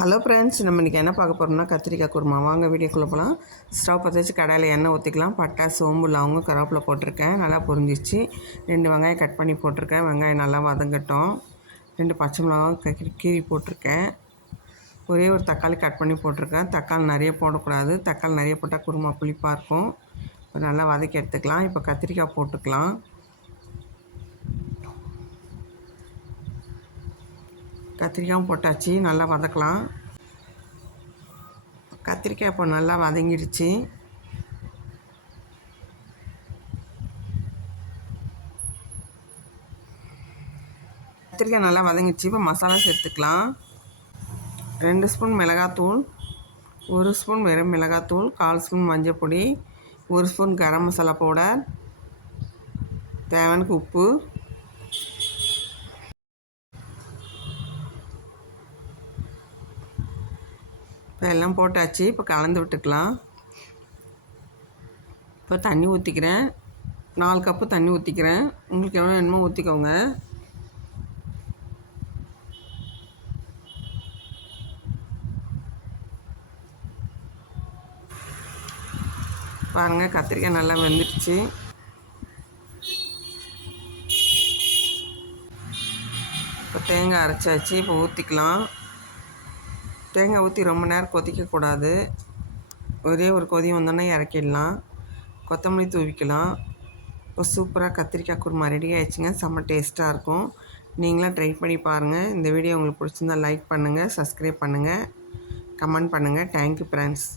Hello friends, நம்ம இன்றைக்கி என்ன பார்க்க போகிறோம்னா கத்திரிக்காய் குருமா. வாங்க வீடியோக்குள்ளே போகலாம். ஸ்டவ் பற்ற வச்சு கடாயில் எண்ணெய் ஊற்றிக்கலாம். பட்டை, சோம்பு, லவங்கம், கருவேப்பிலை போட்டிருக்கேன். நல்லா பொரிஞ்சிச்சு. 2 வெங்காயம் கட் பண்ணி போட்டிருக்கேன். வெங்காயம் நல்லா வதங்கட்டும். 2 பச்சை மிளகாய் கீரி போட்டிருக்கேன். ஒரே ஒரு தக்காளி கட் பண்ணி போட்டிருக்கேன். தக்காளி நிறைய போடக்கூடாது. தக்காளி நிறைய போட்டால் குருமா புளிப்பாக இருக்கும். இப்போ நல்லா வதக்கி எடுத்துக்கலாம். இப்போ கத்திரிக்காய் போட்டுக்கலாம். கத்திரிக்காயும் போட்டாச்சு. நல்லா வதக்கலாம். கத்திரிக்காய் இப்போ நல்லா வதங்கிடுச்சு. கத்திரிக்காய் நல்லா வதங்கிடுச்சு. இப்போ மசாலா சேர்த்துக்கலாம். 2 ஸ்பூன் மிளகாத்தூள், 1 ஸ்பூன் வெறும் மிளகாத்தூள், 1/4 ஸ்பூன் மஞ்சள் பொடி, 1 ஸ்பூன் கரம் மசாலா பவுடர், தேவையான உப்பு, இப்போ எல்லாம் போட்டாச்சு. இப்போ கலந்து விட்டுக்கலாம். இப்போ தண்ணி ஊற்றிக்கிறேன். 4 கப்பு தண்ணி ஊற்றிக்கிறேன். உங்களுக்கு எவ்வளோ வேணுமோ ஊற்றிக்கோங்க. பாருங்கள், கத்திரிக்காய் நல்லா வெந்துடுச்சு. இப்போ தேங்காய் அரைச்சாச்சு. இப்போ ஊற்றிக்கலாம். தேங்காய் ஊற்றி ரொம்ப நேரம் கொதிக்கக்கூடாது. ஒரே ஒரு கொதி வந்தோன்னே இறக்கிடலாம். கொத்தமல்லி தூவிக்கலாம். இப்போ சூப்பராக கத்திரிக்காய் குருமா ரெடி ஆகிடுச்சுங்க. செம்ம டேஸ்ட்டாக இருக்கும். நீங்களாம் ட்ரை பண்ணி பாருங்கள். இந்த வீடியோ உங்களுக்கு பிடிச்சிருந்தால் லைக் பண்ணுங்கள், சப்ஸ்கிரைப் பண்ணுங்கள், கமெண்ட் பண்ணுங்கள். Thank you friends.